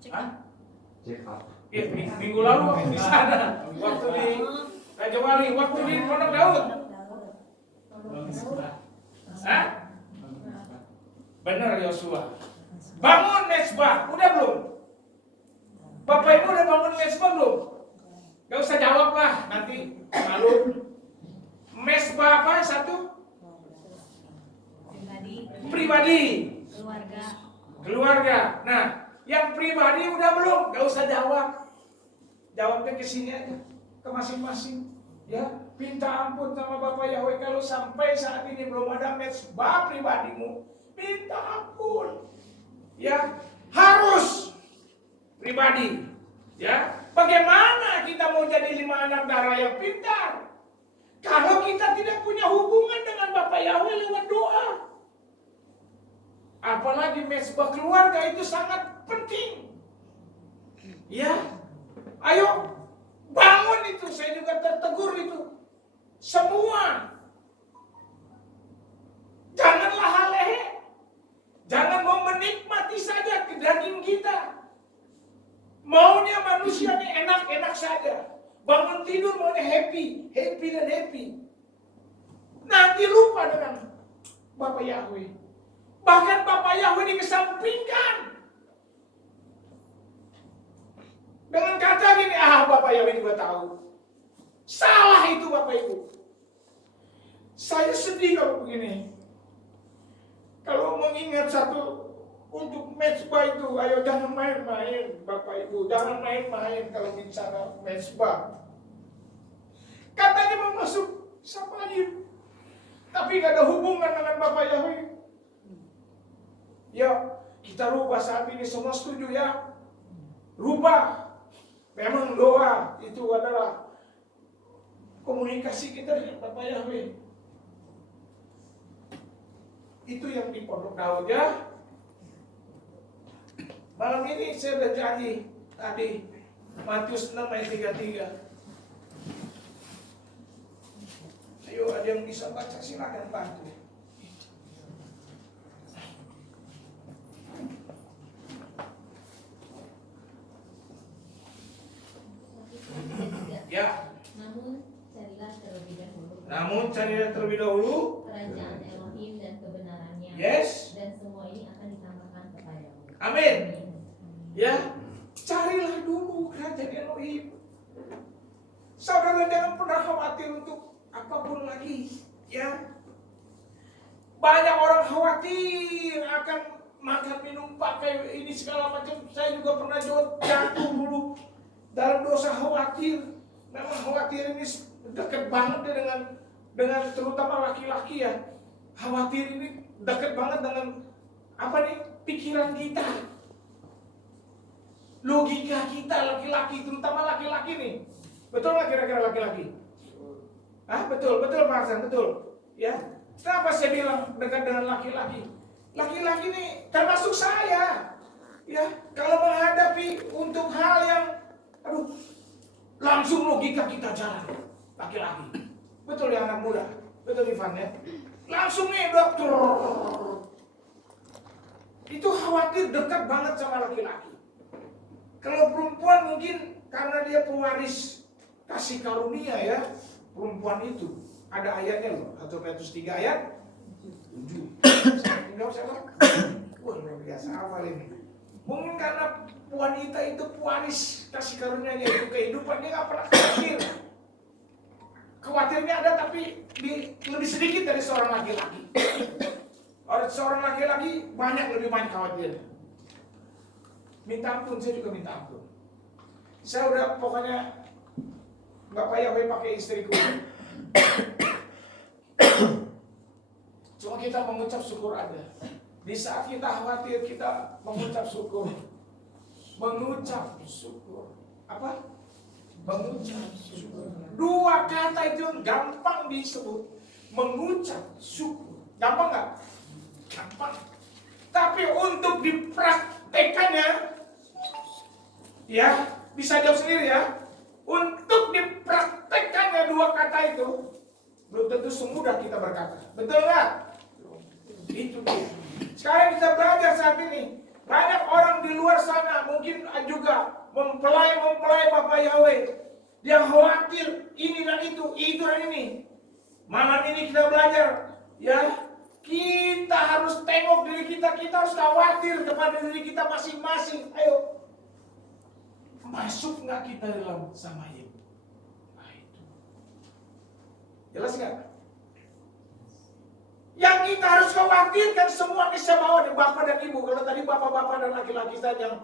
Check up. Minggu lalu waktu di sana, waktu di Raja Wali, waktu di Pondok Daud. Hah? Benar Yosua. Bangun mesbah, udah belum? Bapak Ibu udah bangun mesbah belum? Gak usah jawab lah, nanti malu. Mesbah apa satu? Pribadi. Keluarga. Nah, yang pribadi udah belum? Gak usah jawab. Jawabnya ke sini aja, ke masing-masing. Ya, minta ampun sama Bapak Yahweh kalau sampai saat ini belum ada mesbah pribadimu. Minta ampun. Ya, harus pribadi. Ya, bagaimana kita mau jadi 5 anak darah yang pintar kalau kita tidak punya hubungan dengan Bapak Yahweh lewat doa? Apalagi mesbah keluarga itu sangat penting. Ya, ayo bangun itu. Saya juga tertegur itu. Semua. Janganlah hal-lehe. Jangan mau menikmati saja daging kita. Maunya manusia ini enak-enak saja. Bangun tidur maunya happy dan happy. Nanti lupa dengan Bapak Yahweh. Bahkan Bapak Yahweh dikesampingkan. Dengan kata gini, Bapak Yahweh juga tahu. Salah itu Bapak Ibu. Saya sedih kalau begini. Kalau mengingat satu untuk mezbah itu, ayo jangan main-main Bapak Ibu. Jangan main-main kalau bicara mezbah. Katanya mau masuk Sapaim, tapi gak ada hubungan dengan Bapak Yahweh. Ya, kita rubah saat ini, semua setuju ya. Rubah. Memang doa itu adalah komunikasi kita dengan Bapak Yahweh. Itu yang di Pondok Daud ya. Malam ini saya sudah janji tadi Matius 6 ayat 33. Ayo ada yang bisa baca silakan bantu. Ya. Namun carilah terlebih dahulu kerajaan Elohim dan kebenarannya. Yes. Dan semua ini akan ditambahkan kepadamu. Amin. Ya, carilah dulu kerajaan Elohim. Saudara jangan pernah khawatir untuk apapun lagi. Ya, banyak orang khawatir akan makan minum pakai ini segala macam. Saya juga pernah jatuh dulu dalam dosa khawatir. Memang khawatir ini dekat banget dengan terutama laki-laki ya. Khawatir ini dekat banget dengan apa nih? Pikiran kita. Logika kita laki-laki, terutama laki-laki nih. Betul nggak kira-kira laki-laki? Betul Pak Hasan, betul. Ya. Kenapa saya bilang dekat dengan laki-laki? Laki-laki nih termasuk saya. Ya, kalau menghadapi untuk hal yang langsung logika kita jalan. Laki-laki. Betul ya anak muda? Betul Ivan ya? Langsung nih dokter. Itu khawatir dekat banget sama laki-laki. Kalau perempuan mungkin karena dia pewaris kasih karunia ya. Perempuan itu ada ayatnya loh. 1 Petrus 3 ayat 7. Tinggal siapa? Wah luar biasa hafal ini. Mungkin karena wanita itu pewaris kasih karunia-Nya itu kehidupan, dia nggak pernah khawatir. Khawatirnya ada tapi lebih sedikit dari seorang laki-laki. Seorang laki-laki lebih banyak khawatir. Minta ampun, saya juga minta ampun. Saya udah pokoknya Bapak Yahweh pakai istriku. Cuma kita mengucap syukur aja. Di saat kita khawatir, kita mengucap syukur. Mengucap syukur. Apa? Mengucap syukur. 2 kata itu gampang disebut. Mengucap syukur. Gampang nggak? Gampang. Tapi untuk dipraktekannya, ya bisa jawab sendiri ya. Untuk dipraktekannya 2 kata itu belum tentu semudah kita berkata. Betul nggak? Itu dia. Sekarang kita belajar saat ini. Banyak orang di luar luar sana mungkin juga mempelai Bapak Yahweh. Dia khawatir ini dan itu dan ini. Malam ini kita belajar, ya, kita harus tengok diri kita harus khawatir kepada diri kita masing-masing. Ayo, masuk nggak kita dalam Samayim? Nah, itu. Jelas nggak? Yang kita harus khawatirkan semua kesemuanya bapak dan ibu. Kalau tadi bapak-bapak dan laki-laki saja yang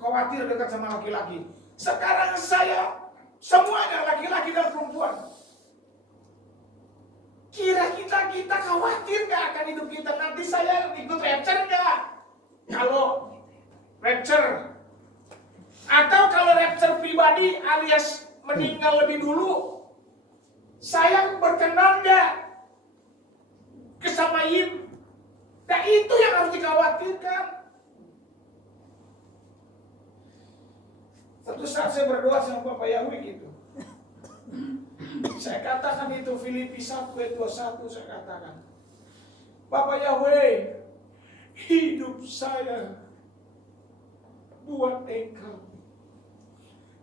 khawatir dekat sama laki-laki. Sekarang saya semuanya laki-laki dan perempuan. Kira kita khawatir gak akan hidup kita? Nanti saya ikut rapture gak? Kalau rapture. Atau kalau rapture pribadi alias meninggal lebih dulu. Saya berkenan gak ke Samayim? Nah itu yang harus dikhawatirkan. Satu saat saya berdoa sama Bapak Yahweh gitu. Saya katakan itu Filipi 1 ayat 21 saya katakan. Bapak Yahweh, hidup saya buat Engkau.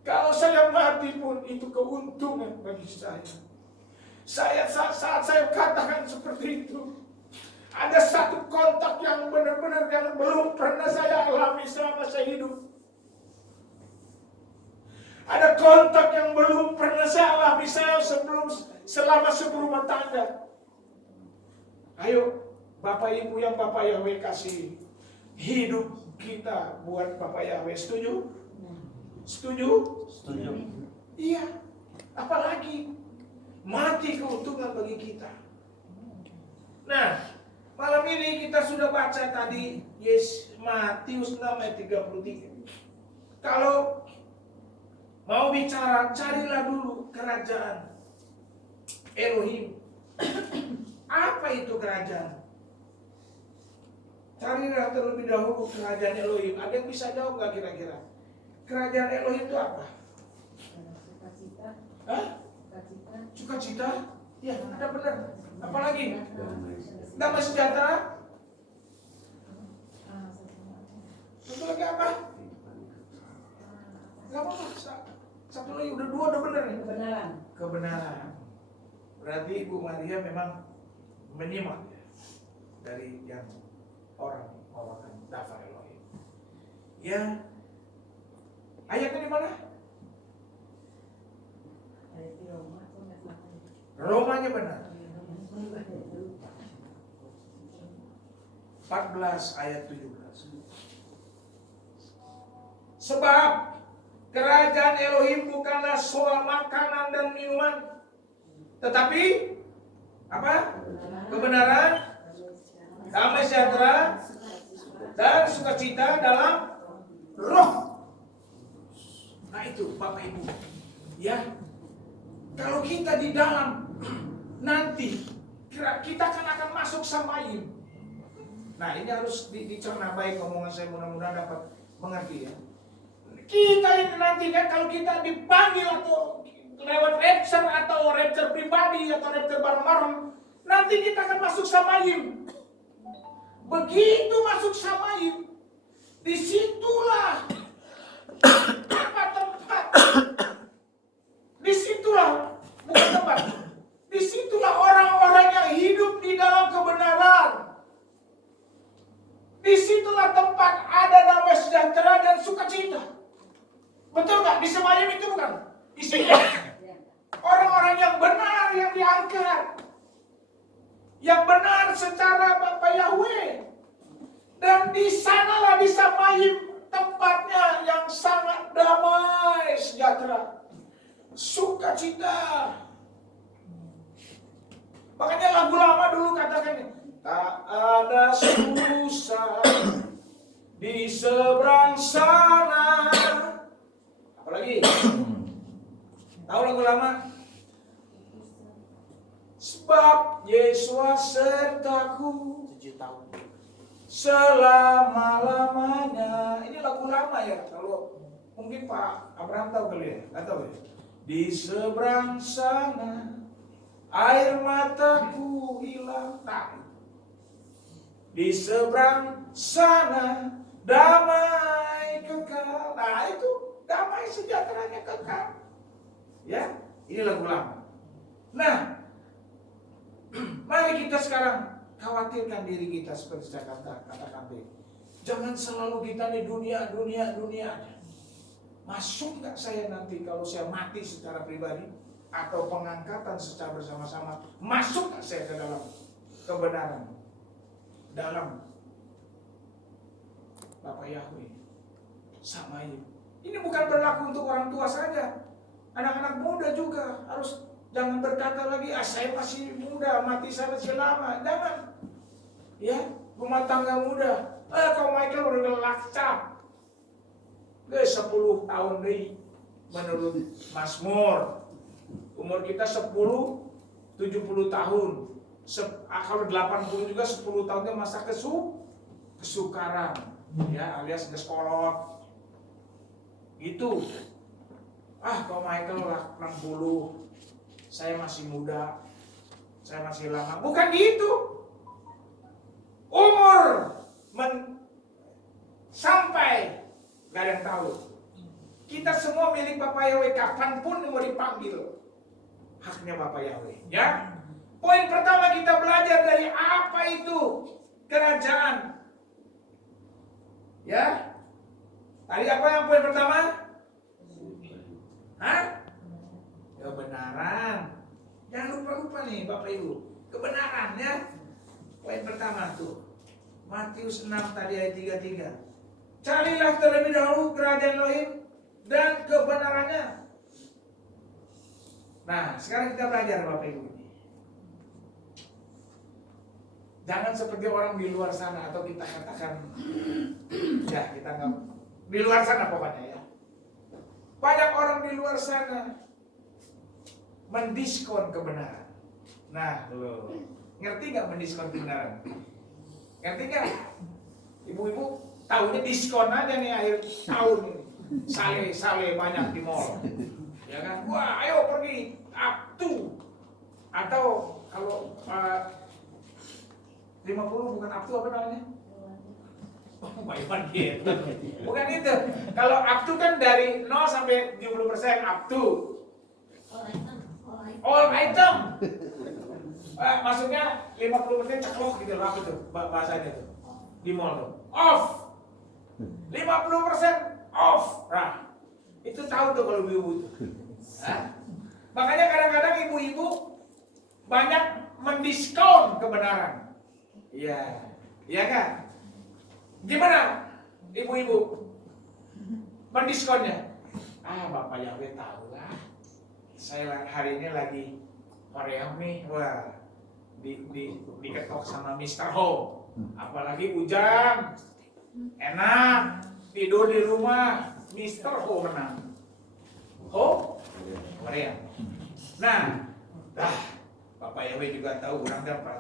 Kalau saya mati pun itu keuntungan bagi saya. Saat saya katakan seperti itu, ada satu kontak yang benar-benar yang belum pernah saya alami selama saya hidup. Ada kontak yang belum pernah saya alami selama sebelum tangga. Ayo, Bapak Ibu yang Bapak Yahweh kasih hidup kita buat Bapak Yahweh. Setuju? Setuju? Setuju. Iya. Apalagi mati keuntungan bagi kita. Nah, malam ini kita sudah baca tadi Matius 6 ayat 33. Kalau mau bicara, carilah dulu kerajaan Elohim. Apa itu kerajaan? Carilah terlebih dahulu kerajaan Elohim. Ada yang bisa jawab gak kira-kira? Kerajaan Elohim itu apa? Sukacita. Hah? Sukacita? Ya, ada benar. Apalagi? Damai sejahtera? Satu lagi apa? Gak apa-apa. Satu lagi, udah dua, udah benar nih. Kebenaran. Kebenaran. Berarti Ibu Maria memang menyimak dari yang orang bawakan Daftar Elohim. Ya. Ayatnya di mana? Ayat di Roma. Romanya benar. 14 ayat 17. Sebab kerajaan Elohim bukanlah soal makanan dan minuman, tetapi apa? Kebenaran, damai sejahtera, dan sukacita dalam roh. Nah itu Bapak Ibu. Ya, kalau kita di dalam nanti kita akan masuk Samayim. Nah ini harus dicerna baik omongan saya, mudah-mudahan dapat mengerti ya. Kita ini nanti kan kalau kita dipanggil atau lewat rapture atau rapture pribadi atau rapture bareng-bareng, nanti kita akan masuk Samayim. Begitu masuk Samayim, disitulah tempat. Disitulah bukan tempat. Disitulah orang-orang yang hidup di dalam kebenaran. Disitulah tempat ada damai sejahtera dan sukacita. Betul nggak? Di Samayim itu bukan? Isinya orang-orang yang benar yang diangkat, yang benar secara Bapak Yahweh. Dan di sanalah di Samayim tempatnya yang sangat damai sejahtera, sukacita. Makanya lagu lama dulu katakan, tak ada susah di seberang sana. Apalagi? Tahu lagu lama? Sebab Yesus sertaku 7 tahun. selama-lamanya. Ini lagu lama ya. Kalau mungkin Pak Abraham tahu kali ya, nggak tahu ya. Di seberang sana air mataku hilang. Nah, di seberang sana damai yang kekal. Ya, ini lagu lama. Nah, mari kita sekarang khawatirkan diri kita seperti saya katakan tadi. Jangan selalu kita nih dunia aja. Masuk nggak saya nanti kalau saya mati secara pribadi atau pengangkatan secara bersama-sama? Masuk nggak saya ke dalam kebenaran? Dalam Bapak Yahweh sama ini. Ini bukan berlaku untuk orang tua saja. Anak-anak muda juga harus jangan berkata lagi, saya masih muda, mati saya masih lama. Jangan. Ya, rumah tangga muda. Kau Michael udah lakcap. 10 tahun deh menurut Mazmur. Umur kita 10, 70 tahun. Kalau 80 juga 10 tahunnya masa kesukaran. Ya, alias geskolot. Gitu. Kau Michael lah 60. Saya masih muda. Saya masih lama. Bukan gitu. Umur sampai gak ada yang tahu. Kita semua milik Bapak Yahweh, kapanpun mau dipanggil. Haknya Bapak Yahweh. Ya. Poin pertama kita belajar dari apa itu kerajaan. Ya. Tadi apa yang poin pertama? Kebenaran. Jangan lupa-lupa nih Bapak Ibu. Kebenaran ya. Poin pertama tuh. Matius 6 tadi ayat 33. Carilah terlebih dahulu kerajaan Elohim dan kebenarannya. Nah, sekarang kita belajar Bapak Ibu. Jangan seperti orang di luar sana atau kita katakan ya kita nggak di luar sana pokoknya ya. Banyak orang di luar sana mendiskon kebenaran. Nah, ngerti nggak mendiskon kebenaran? Ngerti nggak? Ibu-ibu tahunya diskon aja nih akhir tahun ini. Sale banyak di mall. Ya kan? Wah, ayo pergi up to. Atau kalau 50 bukan up to apa namanya? Buy one get. Bukan itu. Kalau up to kan dari 0 sampai 70% up to. All item. Maksudnya 50% ceklok gitu apa tuh bahasanya tuh di mall tuh. Off. 50% off. Nah, itu tahu tuh kalau ibu-ibu tuh. Makanya kadang-kadang ibu-ibu banyak mendiskon kebenaran. Iya. Iya kan? Gimana ibu-ibu mendiskonnya? Bapak Yahweh tahu lah. Saya hari ini lagi Korea nih, wah diketok sama Mr. Ho. Apalagi hujan, enak, tidur di rumah, Mr. Ho menang. Ho? Korea. Nah, Bapak Yahweh juga tahu orang dapat.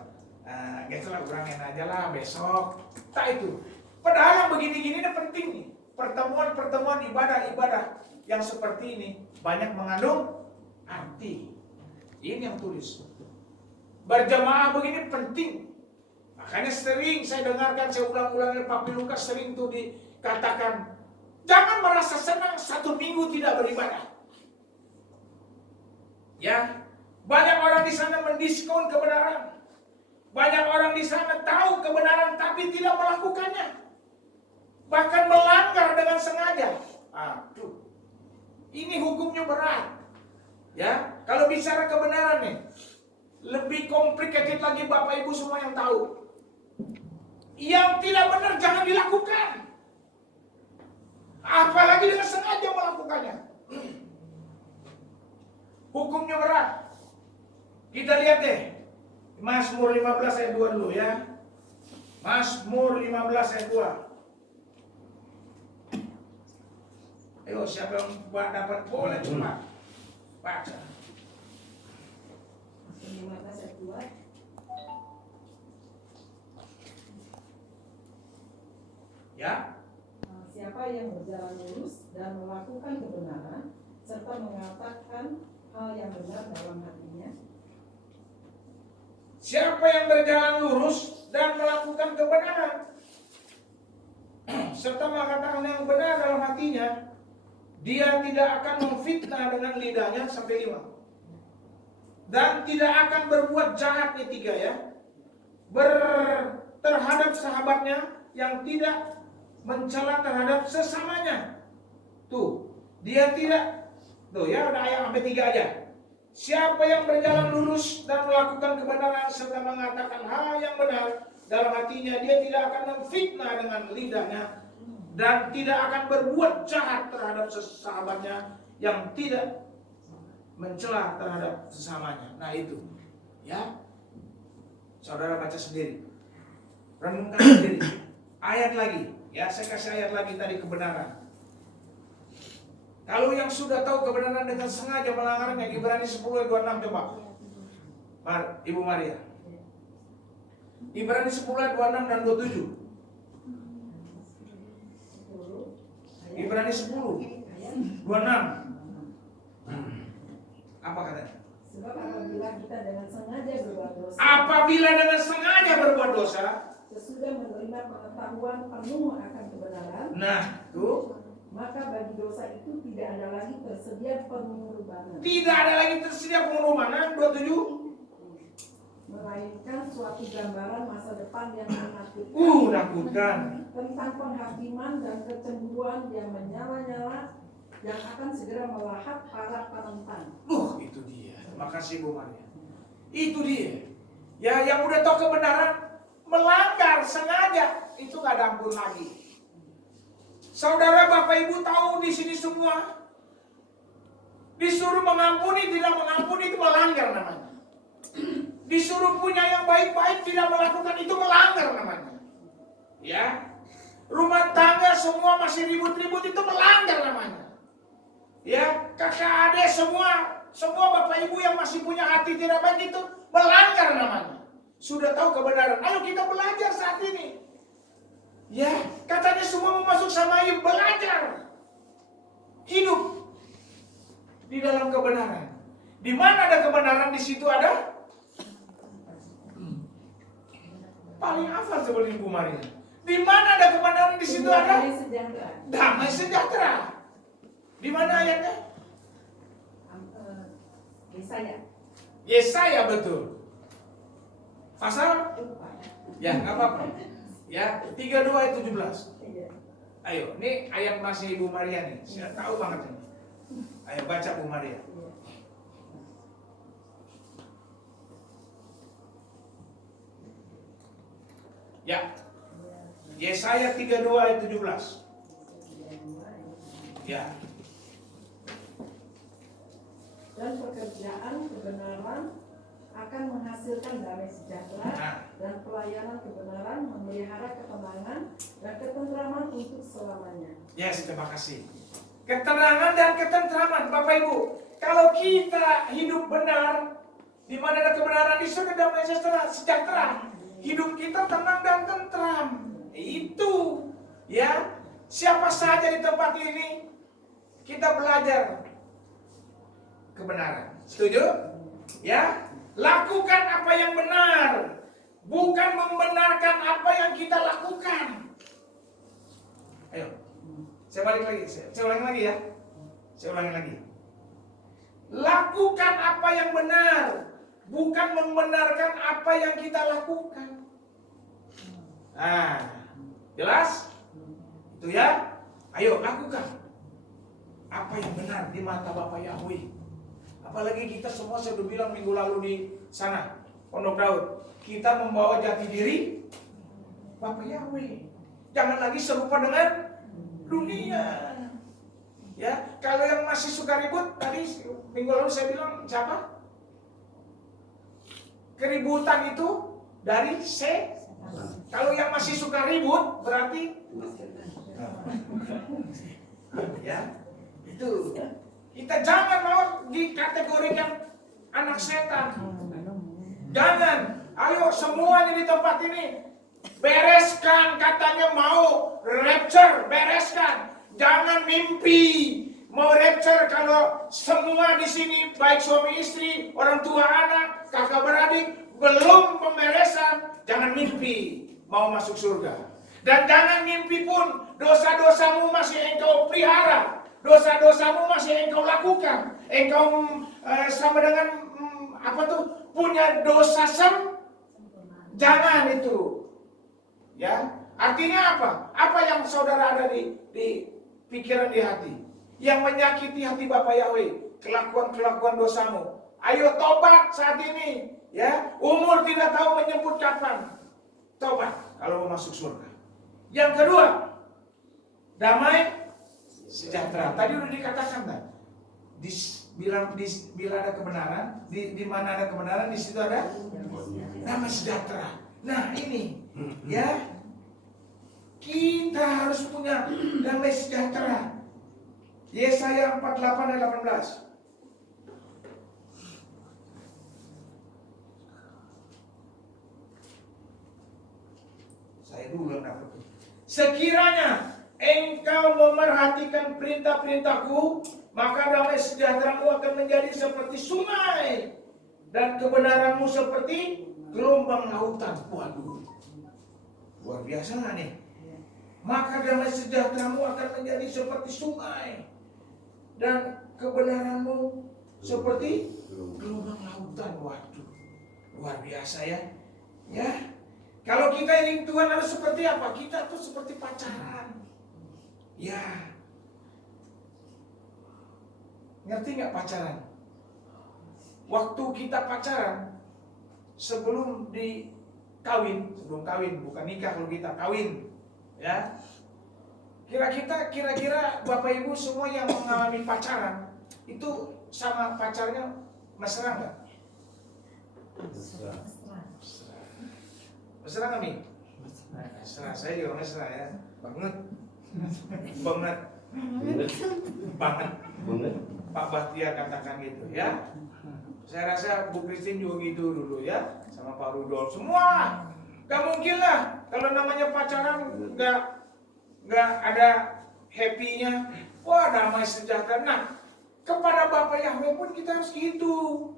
Gitu lah, orangin aja lah besok. Tak itu. Padahal yang begini-gini ini penting nih. Pertemuan-pertemuan ibadah-ibadah yang seperti ini banyak mengandung arti. Ini yang tulis. Berjamaah begini penting. Makanya sering saya dengarkan, saya ulang-ulang Pak Lukas sering tuh dikatakan, jangan merasa senang 1 minggu tidak beribadah. Ya, banyak orang di sana mendiskon kebenaran. Banyak orang di sana tahu kebenaran tapi tidak melakukannya. Bahkan melanggar dengan sengaja. Aduh. Ini hukumnya berat. Ya, kalau bicara kebenaran nih, lebih complicated lagi Bapak Ibu semua yang tahu. Yang tidak benar jangan dilakukan. Apalagi dengan sengaja melakukannya. Hukumnya berat. Kita lihat deh. Mazmur 15 ayat 2 dulu ya. Mazmur 15 ayat 2. Ayo siapa yang dapat boleh cuma baca. 15 ayat 2. Ya. Siapa yang berjalan lurus dan melakukan kebenaran serta mengatakan hal yang benar dalam hatinya. Siapa yang berjalan lurus dan melakukan kebenaran serta mengatakan yang benar dalam hatinya, Dia tidak akan memfitnah dengan lidahnya, sampai 5. Dan tidak akan berbuat jahat, nih 3 ya. Terhadap sahabatnya, yang tidak mencela terhadap sesamanya. Tuh, dia tidak. Tuh ya, udah ayat sampai 3 aja. Siapa yang berjalan lurus dan melakukan kebenaran serta mengatakan hal yang benar dalam hatinya, dia tidak akan memfitnah dengan lidahnya dan tidak akan berbuat jahat terhadap sahabatnya, yang tidak mencela terhadap sesamanya. Nah itu, ya, saudara baca sendiri, renungkan sendiri. Ayat lagi, ya saya kasih ayat lagi tadi kebenaran. Kalau yang sudah tahu kebenaran dengan sengaja melanggarnya, Ibrani 10 ayat 26 coba. Ibu Maria. Ibrani 10 ayat 26 dan 27. Ibrani 10 26. Apa katanya? Sebab apabila kita dengan sengaja berbuat dosa, Apabila dengan sengaja berbuat dosa, sesudah menerima pengetahuan penuh akan kebenaran, nah tuh, maka bagi dosa itu tidak ada lagi tersedia pengorbanan, tidak ada lagi tersedia pengorbanan. 27. melainkan suatu gambaran masa depan yang menakutkan, Nakutkan. tentang penghakiman dan kecemburuan yang menyala-nyala, yang akan segera melahap para penentang. Itu dia. Terima kasih Bu Maria. Itu dia. Ya, yang udah tahu kebenaran melanggar sengaja, itu nggak ada ampun lagi. Saudara, Bapak Ibu tahu di sini semua, disuruh mengampuni tidak mengampuni itu melanggar namanya. Disuruh punya yang baik-baik tidak melakukan itu melanggar namanya. Ya, rumah tangga semua masih ribut-ribut itu melanggar namanya. Ya, kakak adik semua Bapak Ibu yang masih punya hati tidak baik itu melanggar namanya. Sudah tahu kebenaran, ayo kita belajar saat ini. Ya, katanya semua mau masuk sama Ibu, belajar. Hidup di dalam kebenaran. Di mana ada kebenaran, di situ ada paling hafal seperti Ibu Maria. Di mana ada kebenaran, di situ ada damai sejahtera. Di mana ayatnya? Yesaya betul. Pasal? Ya, nggak apa-apa. Ya, 32 ayat 17. Ayo, ini ayat masih Ibu Maria nih. Saya tahu banget ini. Ayo baca Bu Maria. Ya. Yesaya 32 ayat 17. Ya. Dan pekerjaan kebenaran akan menghasilkan damai sejahtera, dan pelayanan kebenaran memelihara ketenangan dan ketentraman untuk selamanya. Yes, terima kasih. Ketenangan dan ketentraman, Bapak Ibu. Kalau kita hidup benar, di mana ada kebenaran, di sana damai sejahtera. Hidup kita tenang dan tentram. Itu, ya. Siapa saja di tempat ini, kita belajar kebenaran. Setuju? Ya. Lakukan apa yang benar, bukan membenarkan apa yang kita lakukan. Ayo, saya balik lagi, saya ulangi lagi ya. Saya ulangi lagi. Lakukan apa yang benar, bukan membenarkan apa yang kita lakukan. Nah, jelas? Itu ya. Ayo lakukan apa yang benar di mata Bapak Yahweh. Apalagi kita semua sudah bilang minggu lalu di sana, Pondok Daud, kita membawa jati diri Bapak Yahweh. Jangan lagi serupa dengan dunia. Ya, kalau yang masih suka ribut, tadi minggu lalu saya bilang siapa? Keributan itu dari kalau yang masih suka ribut berarti ya, itu. Kita jangan mau dikategorikan anak setan. Jangan. Ayo semuanya di tempat ini bereskan, katanya mau rapture, bereskan. Jangan mimpi mau rapture kalau semua di sini baik suami istri, orang tua anak, kakak beradik belum pemberesan. Jangan mimpi mau masuk surga. Dan jangan mimpi pun dosa-dosamu masih engkau pelihara. dosa-dosamu masih engkau lakukan. Engkau sama dengan punya dosa jangan itu. Ya, artinya apa? Apa yang saudara ada di pikiran, di hati, yang menyakiti hati Bapa Yahweh, kelakuan dosamu. Ayo tobat saat ini, ya. Umur tidak tahu menyebut kapan. Tobat kalau mau masuk surga. Yang kedua, damai sejahtera. Tadi udah dikatakan kan? Bila ada kebenaran, di mana ada kebenaran, di situ ada damai sejahtera. Nah ini, ya, kita harus punya damai sejahtera. Yesaya 48 ayat 18. Saya dulu yang dapat. Sekiranya engkau memerhatikan perintah-perintahku, maka damai sejahteramu akan menjadi seperti sungai dan kebenaranmu seperti gelombang lautan. Waduh, luar biasa nggak nih? Maka damai sejahteramu akan menjadi seperti sungai dan kebenaranmu seperti gelombang lautan. Waduh, luar biasa ya. Ya, kalau kita ingin Tuhan harus seperti apa? Kita tuh seperti pacaran. Ya, ngerti nggak pacaran? Waktu kita pacaran, sebelum kawin, bukan nikah kalau kita kawin, ya. Kira-kira Bapak Ibu semua yang mengalami pacaran itu sama pacarnya mesra nggak? Mesra nggak nih? Mesra, saya juga mesra ya, banget. Pak Bahtiar katakan gitu ya. Saya rasa Bu Christine juga gitu dulu ya, sama Pak Rudolf semua. Gak mungkin lah kalau namanya pacaran nggak ada happy-nya. Wah, damai sejahtera. Nah, kepada Bapak Yahweh pun kita harus gitu.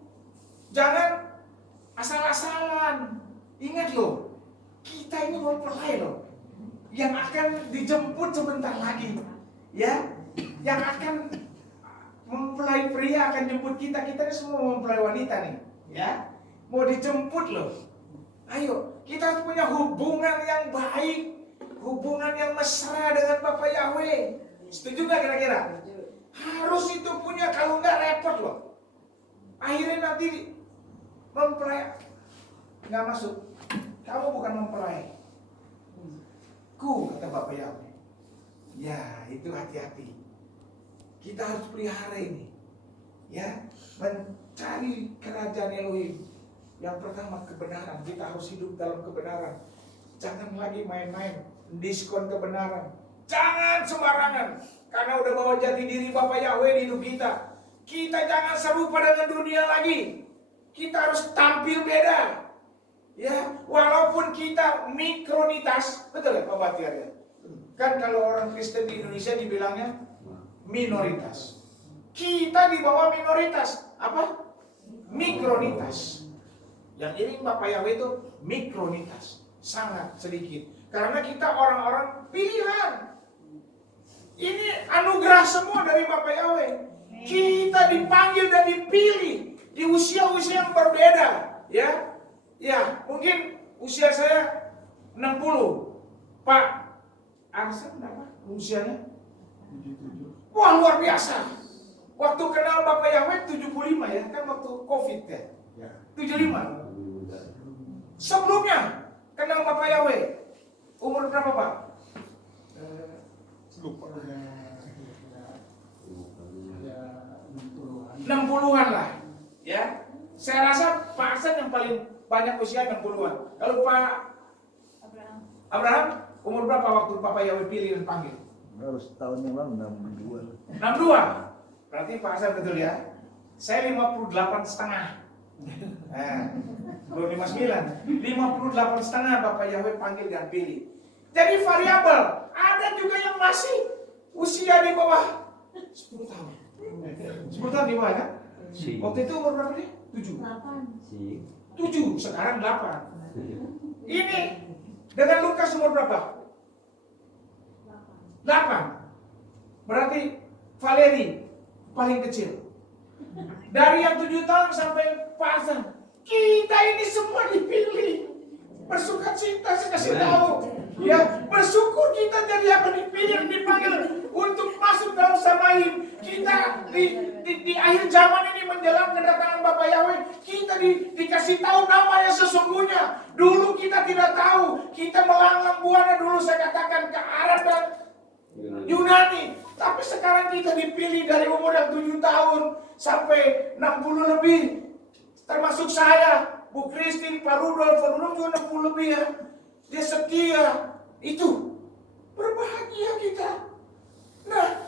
Jangan asal-asalan. Ingat loh, kita ini mempelai loh, yang akan dijemput sebentar lagi, ya, yang akan mempelai pria akan jemput kita ini semua mempelai wanita nih, ya, mau dijemput loh. Ayo, kita harus punya hubungan yang baik, hubungan yang mesra dengan Bapak Yahweh. Setuju gak kira-kira? Harus itu punya, kalau nggak repot loh. Akhirnya nanti mempelai nggak masuk. Kamu bukan mempelai. Kata Bapak Yahweh. Ya, itu hati-hati. Kita harus pelihara ini. Ya, mencari kerajaan Elohim. Yang pertama kebenaran. Kita harus hidup dalam kebenaran. Jangan lagi main-main diskon kebenaran. Jangan sembarangan. Karena udah bawa jati diri Bapak Yahweh di hidup kita. Kita jangan serupa dengan dunia lagi. Kita harus tampil beda. Ya, walaupun kita mikronitas, betul ya Pak Bahtiar ya? Kan kalau orang Kristen di Indonesia dibilangnya minoritas. Kita di bawah minoritas. Apa? Mikronitas. Yang ini Bapak Yahweh itu mikronitas. Sangat sedikit. Karena kita orang-orang pilihan. Ini anugerah semua dari Bapak Yahweh. Kita dipanggil dan dipilih di usia-usia yang berbeda. Ya. Ya, mungkin usia saya 60. Pak Arsen berapa usianya? 77. Wah, luar biasa. Waktu kenal Bapak Yahweh 75 ya, kan waktu Covid ya. 75. Sebelumnya kenal Bapak Yahweh umur berapa, Pak? Lupa. 60-an lah. Ya. Saya rasa Pak Arsen yang paling banyak usia 60-an. Kalau Pak Abraham umur berapa waktu Bapak Yahweh pilih dan panggil? Harus tahun yang lalu 62. 62. Berarti Pak Hasan betul ya. Saya 58 setengah. Belum 59. 58 setengah Bapak Yahweh panggil dan pilih. Jadi variabel. Ada juga yang masih usia di bawah 10 tahun. 10 tahun di bawah kan? Waktu itu umur berapa nih? 7. 7, sekarang 8. Ini dengan Lukas umur berapa? 8. Berarti Valeri paling kecil. Dari yang 7 tahun sampai Pak Hasan. Kita ini semua dipilih. Bersukacita saya kasih tahu. Ya, bersyukur kita jadi apa dipilih, dipanggil untuk masuk dalam Samaim. Kita di akhir zaman ini menjelang kedatangan Bapak Yahweh, kita dikasih tahu nama yang sesungguhnya. Dulu kita tidak tahu, kita melanglang buana dulu saya katakan ke Arab dan Yunani. Tapi sekarang kita dipilih dari umur yang 7 tahun sampai 60 lebih. Termasuk saya, Bu Christine, Pak Rudolf juga 60 lebih ya. Dia setia. Itu berbahagia kita. Nah,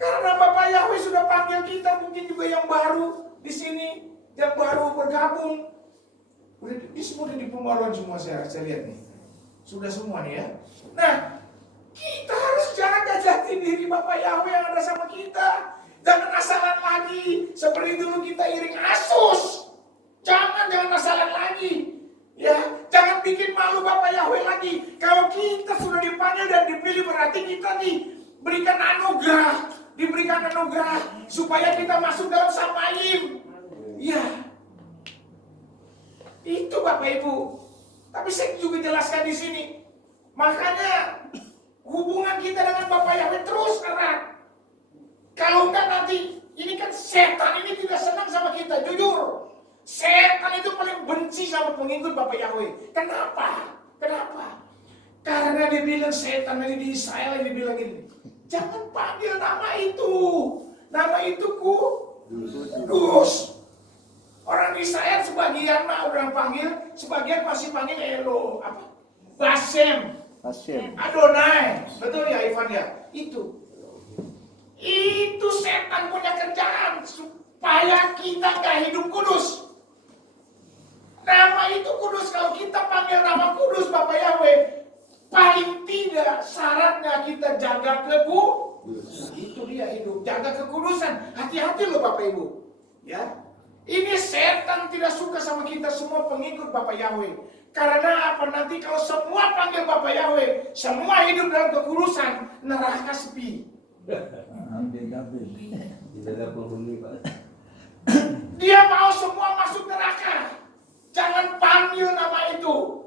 karena Bapak Yahweh sudah panggil kita, mungkin juga yang baru di sini, yang baru bergabung. Ini semua di pembaruan semua saya lihat nih. Sudah semua nih ya. Nah, kita harus jaga jati diri Bapak Yahweh yang ada sama kita. Jangan asalan lagi. Seperti dulu kita iring Asus. Jangan asalan lagi. Ya, jangan bikin malu Bapak Yahweh lagi. Kalau kita sudah dipanggil dan dipilih berarti kita diberikan anugerah supaya kita masuk dalam Samaim. Ya. Itu Bapak Ibu. Tapi saya juga jelaskan di sini. Makanya hubungan kita dengan Bapak Yahweh terus erat. Kalau enggak nanti, ini kan setan ini tidak senang sama kita, jujur. Setan itu paling benci sama pengikut Bapak Yahweh. Kenapa? Karena dia bilang setan ini di Israel ini bilang ini. Jangan panggil nama itu. Nama itu kudus. Orang Israel sebagian mah orang panggil, sebagian masih panggil Elo, apa? Basem. Adonai. Betul ya Ivan ya? Itu setan punya kerjaan supaya kita gak hidup kudus. Nama itu kudus. Kalau kita panggil nama kudus Bapak Yahweh, paling tidak syaratnya kita jaga kekudusan. Itu dia hidup, jaga kekudusan. Hati-hati loh Bapak Ibu. Ya, ini setan tidak suka sama kita semua pengikut Bapak Yahweh. Karena apa? Nanti kalau semua panggil Bapak Yahweh, semua hidup dalam kekudusan, neraka sepi. Tidak ada penghuni Pak. Dia mau semua masuk neraka. Jangan panggil nama itu.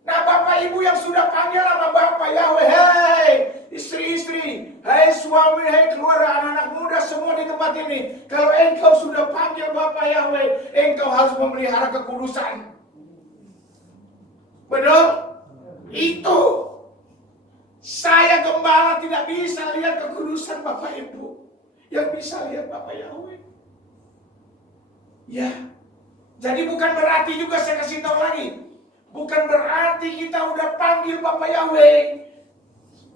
Nah Bapak Ibu yang sudah panggil nama Bapak Yahweh, hei istri-istri, hei suami, hei keluarga, anak-anak muda semua di tempat ini. Kalau engkau sudah panggil Bapak Yahweh, engkau harus memelihara kekudusan. Betul? Itu. Saya gembala tidak bisa lihat kekudusan Bapak Ibu. Yang bisa lihat Bapak Yahweh. Ya. Jadi bukan berarti juga saya kasih tahu lagi. Bukan berarti kita udah panggil Bapak Yahweh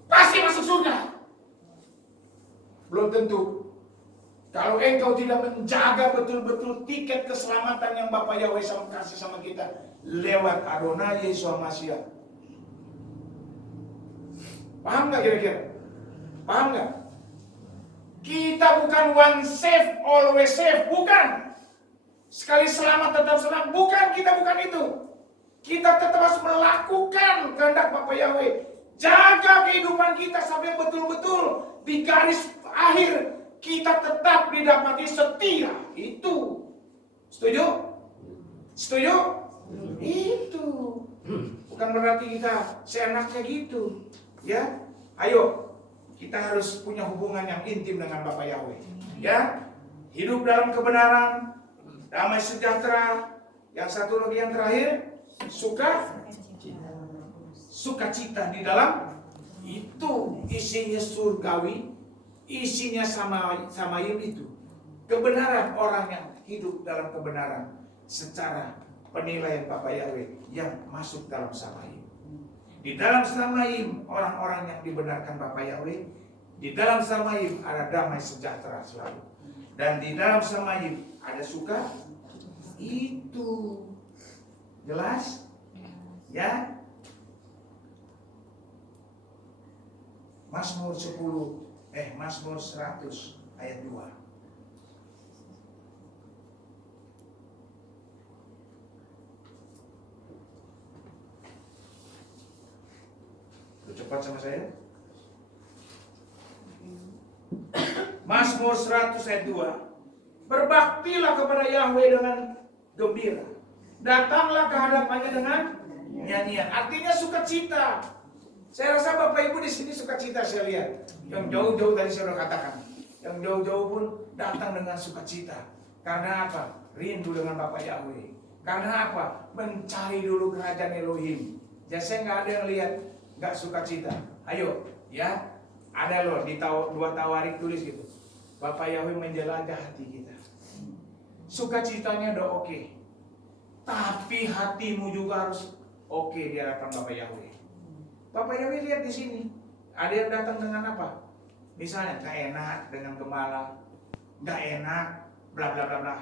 pasti masuk surga. Belum tentu. Kalau engkau tidak menjaga betul-betul tiket keselamatan yang Bapak Yahweh kasih sama kita lewat Adonai Yesus Mashiach. Paham nggak kira-kira? Paham nggak? Kita bukan one safe, always safe. Bukan. Sekali selamat tetap selamat. Bukan, kita bukan itu. Kita tetap harus melakukan kehendak Bapak Yahweh. Jaga kehidupan kita sampai betul-betul di garis akhir kita tetap didapati setia. Itu. Setuju? Setuju? Itu. Bukan berarti kita seenaknya gitu. Ya, ayo. Kita harus punya hubungan yang intim dengan Bapak Yahweh. Ya, hidup dalam kebenaran, damai sejahtera. Yang satu lagi yang terakhir, sukacita di dalam itu isinya surgawi, isinya Samaim itu. Kebenaran, orang yang hidup dalam kebenaran secara penilaian Bapak Yahweh yang masuk dalam Samaim. Di dalam Samaim orang-orang yang dibenarkan Bapak Yahweh, di dalam Samaim ada damai sejahtera selalu. Dan di dalam Samaim ada suka. Itu jelas? Ya? Mazmur 100 ayat 2. Cepat sama saya. Mazmur 100 ayat 2. Berbaktilah kepada Yahweh dengan gembira. Datanglah ke hadapannya dengan nyanyian. Artinya sukacita. Saya rasa Bapak Ibu di sini sukacita saya lihat. Yang jauh-jauh tadi saya sudah katakan. Yang jauh-jauh pun datang dengan sukacita. Karena apa? Rindu dengan Bapak Yahweh. Karena apa? Mencari dulu kerajaan Elohim. Jadi saya nggak ada yang lihat nggak sukacita. Ayo, ya. Ada loh di 2 Tawarik tulis gitu. Bapak Yahweh menjelajah hati kita. Sukacitanya udah oke. Tapi hatimu juga harus oke di hadapan Bapak Yahweh. Bapak Yahweh lihat di sini. Ada yang datang dengan apa? Misalnya gak enak dengan gembala, gak enak, bla bla bla bla.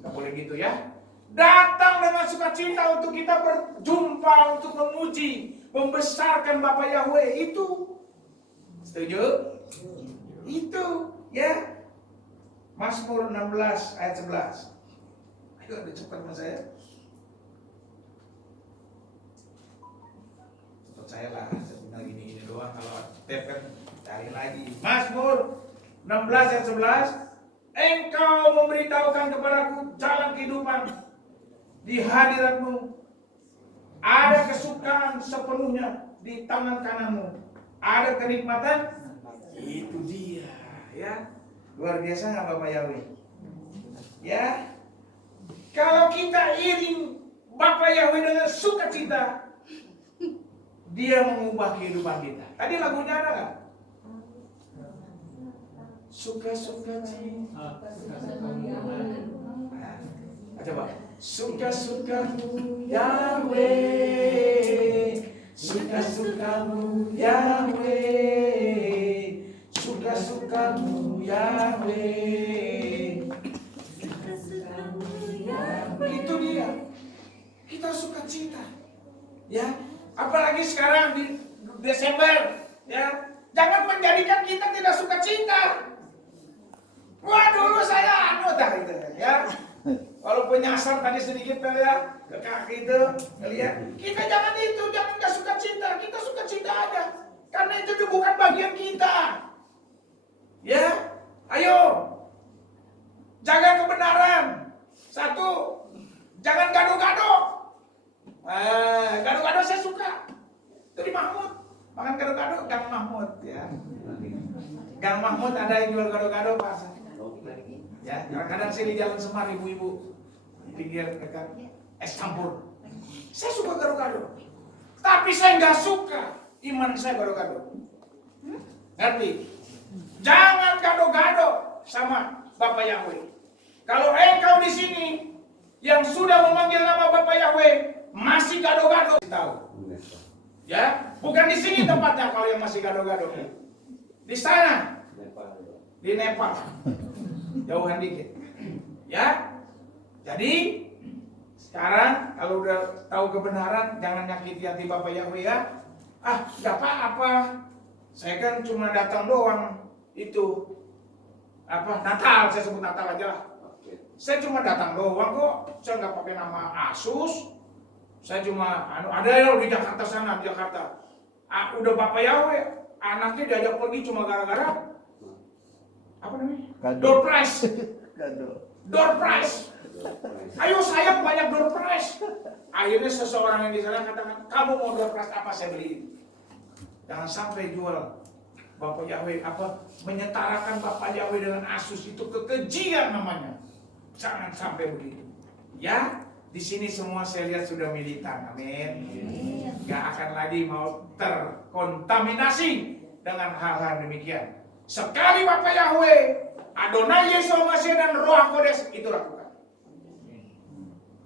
Gak boleh gitu ya. Datang dengan sukacita untuk kita berjumpa, untuk memuji, membesarkan Bapak Yahweh. Itu setuju? Itu ya. Mazmur 16 ayat 11. Ayo ada cepat sama saya. Cepat saya lah, saya tinggal gini doang. Kalau tap kan cari lagi. Mazmur 16 ayat 11. Engkau memberitahukan kepadaku jalan kehidupan. Di hadiratmu ada kesukaan sepenuhnya, di tangan kananmu ada kenikmatan. Itu dia, ya. Luar biasa nggak Bapak Yahweh? Ya. Kalau kita iring Bapak Yahweh dengan sukacita, Dia mengubah kehidupan kita. Tadi lagunya ada nggak? Suka-suka cinta. Coba. Suka-sukamu Yahweh, suka-sukamu Yahweh, suka-sukamu Yahweh. Itu dia. Kita suka cita. Ya, apalagi sekarang di Desember, ya. Jangan menjadikan kita tidak suka cita. Wah, dulu saya itu, ya. Walaupun nyasar tadi sedikit ya, ke kaki itu, lihat. Kita jangan nggak suka cinta. Kita suka cinta aja. Karena itu bukan bagian kita. Ya, ayo. Jaga kebenaran. 1, jangan gado-gado. Gado-gado saya suka. Itu di Mahmud. Makan gado-gado, Gang Mahmud. Ya. Gang Mahmud ada yang jual gado-gado, Pak. Ya, kadang-kadang saya di Jalan Semar, ibu-ibu di pinggir dekat es campur. Saya suka gado-gado, tapi saya nggak suka iman saya gado-gado. Ngerti? Jangan gado-gado sama Bapak Yahweh. Kalau engkau di sini yang sudah memanggil nama Bapak Yahweh masih gado-gado, tahu? Ya, bukan di sini tempatnya kalau yang masih gado-gado. Di sana, di Nepal. Jauhan dikit. Ya. Jadi sekarang kalau udah tahu kebenaran, jangan nyakiti hati Bapak Yahweh ya. Gak apa-apa. Saya kan cuma datang doang. Itu Natal, saya sebut Natal aja lah. Saya cuma datang doang kok. Saya nggak pakai nama Asus. Saya cuma ada ya di Jakarta sana, di Jakarta. Udah Bapak Yahweh, anaknya diajak pergi cuma gara-gara apa namanya? Door prize. Door prize. Ayo sayang banyak door prize. Akhirnya seseorang yang di sana katakan, kamu mau door prize apa saya beliin. Jangan sampai jual Bapak Yahweh menyetarakan Bapak Yahweh dengan Asus, itu kekejian namanya. Jangan sampai begitu. Ya, di sini semua saya lihat sudah militan. Amin. Gak akan lagi mau terkontaminasi dengan hal-hal demikian. Sekali Bapak Yahweh, Adonai Yesus Masih dan Roh Kodes itu lakukan.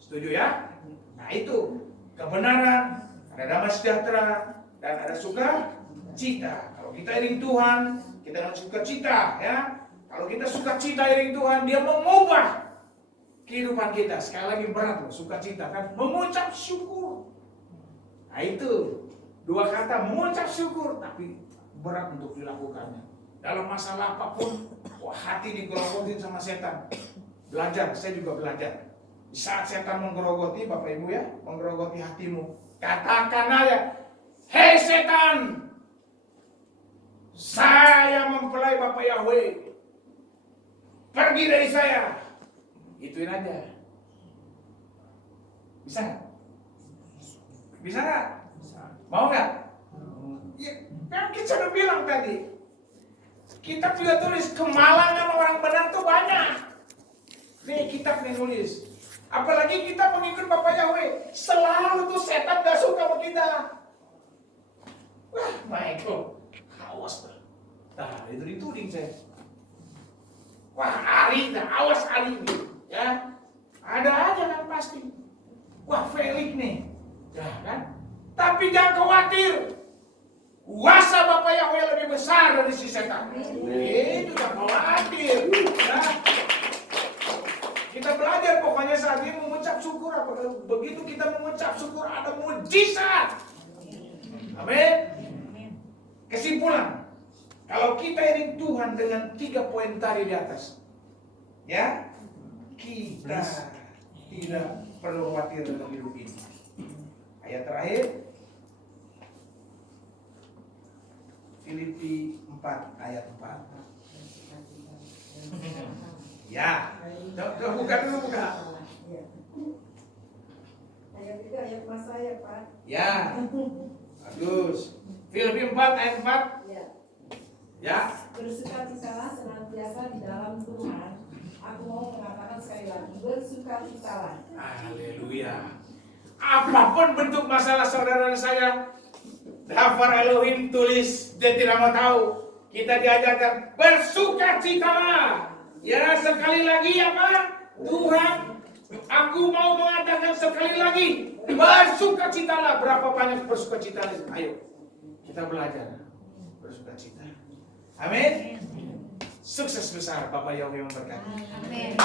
Setuju ya? Nah itu kebenaran, ada damai sejahtera dan ada sukacita. Kalau kita iring Tuhan, kita harus sukacita ya. Kalau kita sukacita iring Tuhan, Dia mengubah kehidupan kita. Sekali lagi berat loh, sukacita kan, mengucap syukur. Nah itu 2 kata, mengucap syukur, tapi berat untuk dilakukannya. Dalam masalah apapun, hati digerogotin sama setan. Belajar, saya juga belajar. Di saat setan menggerogoti, Bapak Ibu ya, menggerogoti hatimu, katakan aja, hei setan, saya mempelai Bapak Yahweh, pergi dari saya. Ituin aja. Bisa nggak? Bisa nggak? Mau nggak? Ya, kan kita udah bilang tadi. Kitab juga tulis kemalangan orang benar tuh banyak. Nih kitab nih nulis. Apalagi kita pengikut Bapak Yahweh, selalu tuh setan gak suka sama kita. Wah, Michael, awas dah. Nah, itu dituding saya. Wah, Ari, dah, awas Ari nih, ya. Ada aja kan pasti. Wah, Felix nih, ya kan. Tapi jangan khawatir. Kuasa Bapak Yahweh lebih besar dari si setan. Itu jangan khawatir. Ya. Kita belajar pokoknya saat ini mengucap syukur. Begitu kita mengucap syukur ada mujizat. Amin. Kesimpulan, kalau kita iring Tuhan dengan 3 poin tadi di atas, ya, kita tidak perlu khawatir dalam hidup ini. Ayat terakhir, Filipi 4 ayat 4. Ya, coba buka dulu, buka. Ayat itu ayat mas saya, Pak. Ya, bagus. Filipi 4 ayat 4. Ya. Ya. Bersukacitalah senantiasa di dalam Tuhan. Aku mau mengatakan sekali lagi, bersukacitalah. Haleluya. Apapun bentuk masalah saudara saya, Dafar Elohim tulis, dia tidak mau tahu. Kita diajarkan bersukacitalah. Ya, sekali lagi apa? Tuhan, aku mau mengatakan sekali lagi, bersukacitalah. Berapa banyak bersukacitalah? Ayo, kita belajar bersukacita. Amin. Sukses besar, Bapak Yahweh memberkati. Amin.